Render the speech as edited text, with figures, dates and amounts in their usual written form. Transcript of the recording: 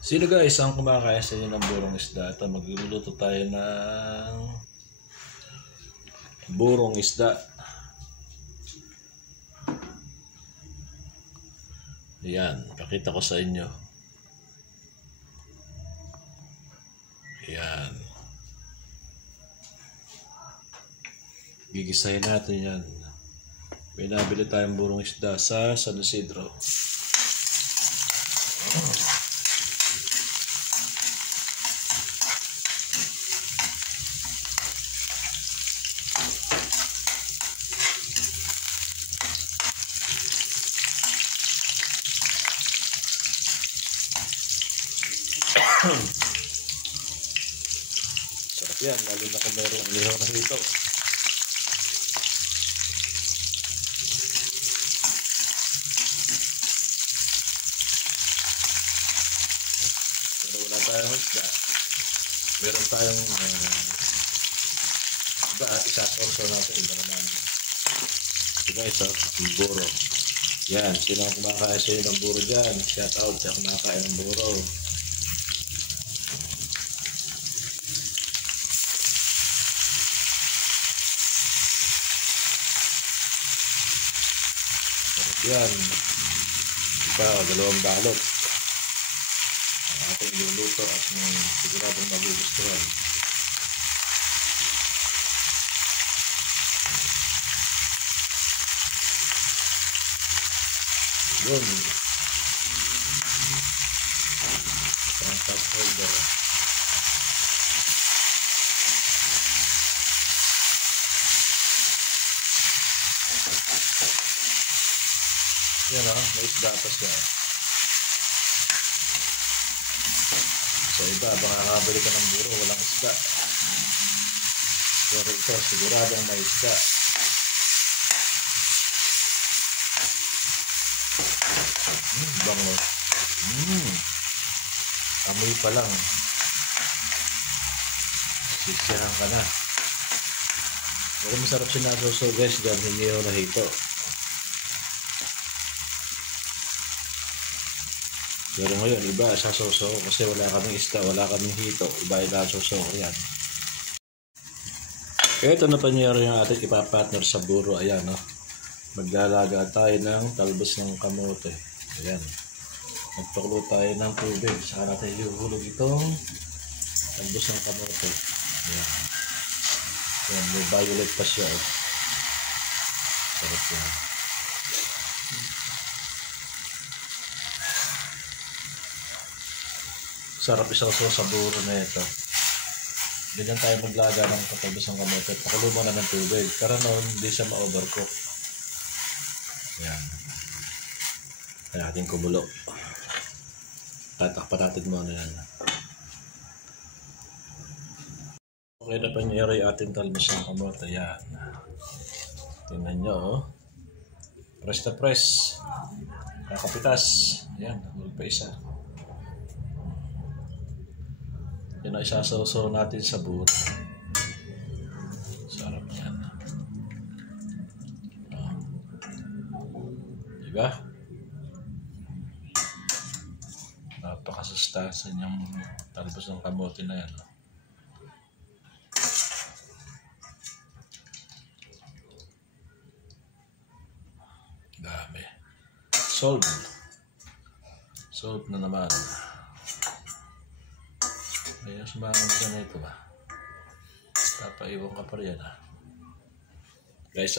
Sino guys ang kumakain sa inyo ng burong isda? Ito, magluluto tayo ng burong isda. Ayan, pakita ko sa inyo. Ayan. Gigisahin natin yan. May nabili tayong burong isda sa San Isidro. Sarap yan, lalo na kung mayroong lihaw na hito. Pero wala tayong isda. Meron tayong iba at isasorso natin iba naman. Diba ito, yung buro. Yan, sino ang kumakain sa'yo ng buro dyan? Shout out sa kumakain ng buro. Yan. Diba, dalawang balot. Ang ating iluluto at siguradong magugustuhan. Yun. Ang top holder. Yan o, may isda pa siya. Sa iba, baka nakabili ka ng buro, walang isda. Pero ito, siguradong may isda. Bango. Amoy pa lang. Sisiyahan ka na. Pero masarap sinasuso guys dyan, hindi ako nahito. Pero ngayon, iba sasoso kasi wala kaming isda, wala kaming hito. Iba sasoso yan. Kaya ito na pangyari yung ating ipapartner sa buro. Ayan, no? Maglalaga tayo ng talbos ng kamote. Ayan. Nagpakulo tayo ng tubig. Saka natin ihuhulog itong talbos ng kamote. Ayan. Ayan, may violet pa siya. Sarap yan. Sarap isaw-saw sa buro na ito. Ganyan tayo maglaga ng talbos ng kamote. Pakulo mo na ng tubig. Para noon, hindi siya ma-overcook. Ayan. Kaya ating kumulo. Tatakpan natin muna yan. Okay na pangyari ating talbos ng kamote. Ayan. Tingnan nyo, oh. Press na press. Kakapitas. Ayan, huwag pa isa. Yan ang isasaw-saw natin sa buro. Sarap yan. Diba? Napakasustansya niyang talbos ng kamote na yan. Dami. Solved. Solved na naman. Ayun, sumamang ka na ito ba? Papaiwan ka pa rin, ha? Guys,